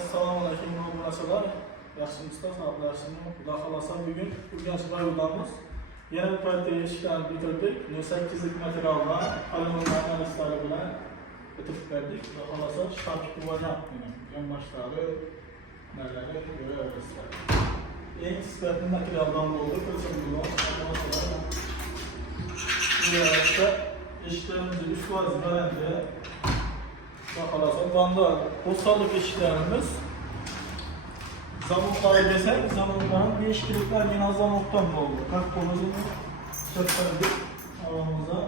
Assalamu alaykum arkadaşlar. Yaxshimisiz, sağlıqlarsınız. Xudo xolasa bugun Urganch rayonidamiz. Yana bir partiya ishlarni bitirdik. 8lik materiallar, alyumin analizlari bilan bitirib berdik. Xudo xolasa shtabki variantni yonboshlari nalari ko'raverasizlar. Eng sifatli materialdan bo'ldi. Ko'rsatuvlar, bu yerda ishlarimizni 3% garantiya. Banda postalık işlerimiz zamoklara geçer, zamokların değişiklikler yine zamoktan oldu. Kalk konusunu çöplerdik aramızda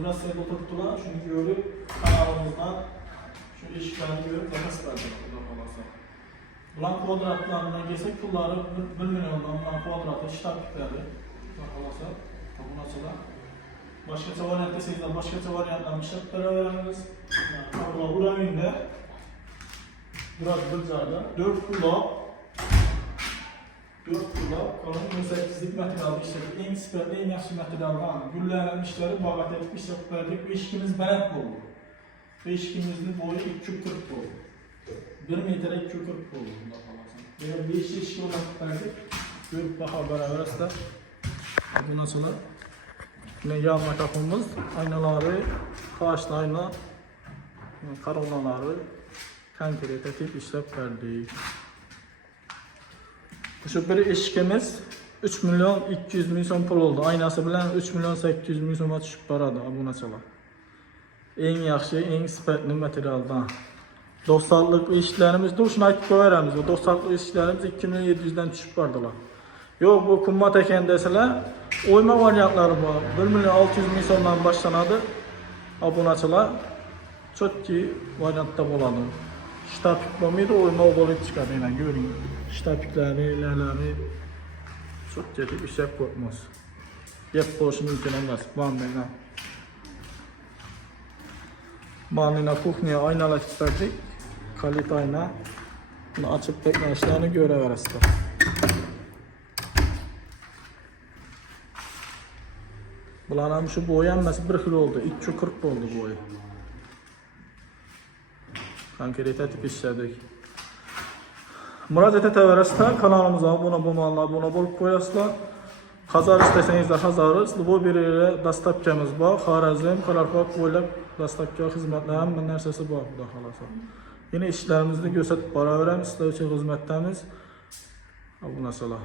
biraz sevdi oturttular çünkü görüp kanalımızdan şu işlerini görüp nefes verdik. Bulan kvadratlarına geçsek kulları 1 milyondan bulan kvadratı iştabikleri bu nasıl? Başka variantda sizler başka variantlarını işletlere veririz. Bu rayonda biraz bir zarda 4 kulak kalın 18'lik materialda işledik. En sifatli, en yaxşı materialdan güllərin işləri bağat edib işlep verdik. Beşikimiz benet oldu. Beşikimizin boyu 240 oldu. 1 metre 240 oldu. Böyle 5 eşik olarak verdik. Görüp daha beraber bu nasıl? Yine yanma kapımız, aynaları, kaşlı ayna, karonaları konkret etip işlep verdik. Şu bir eşikimiz 3 milyon 200 bin son pul oldu. Aynası bilen 3 milyon 800 bin sona düşüp baradı bu nasıl? En yaxşı, en sifatli materialdan. 90'lık işlerimiz de şunu aytib qo'yaramiz. 90'lık işlerimiz 2 milyon 700'den düşüp bardılar. Yok bu kummat eken deseler, oyma varyantları var. 1 milyon 600 bin sondan başlanadı. Abunaçılar çok ki varyantta boladı. Ştapik bombayı da oyma olup çıkardı yine görün. Ştapikleri, ilerleri çok gedib işlep koymaz. Yep boşu mümkün olmaz. Banlina kuxniya aynalar çıkardık. Kalit ayna. Bunu açıp beklemişlerini görebilirsiniz. Bunların şu boyanması 1 xil oldu. 240 oldu boyu. Konkret etip işledik. Müracaat etaverasizlar, kanalımıza abone olup koyasizlar. Hazar isteseniz de hazarız. Bu biriyle dastavkamız var. Xorazm, Qarorxoq bo'ylab dastavka xizmatlar hamma narsasi bor, xudo xolasa. Yine işlerimizni ko'rsatib boraveramiz. Sizlar uchun xizmatdamiz. Obunachilar.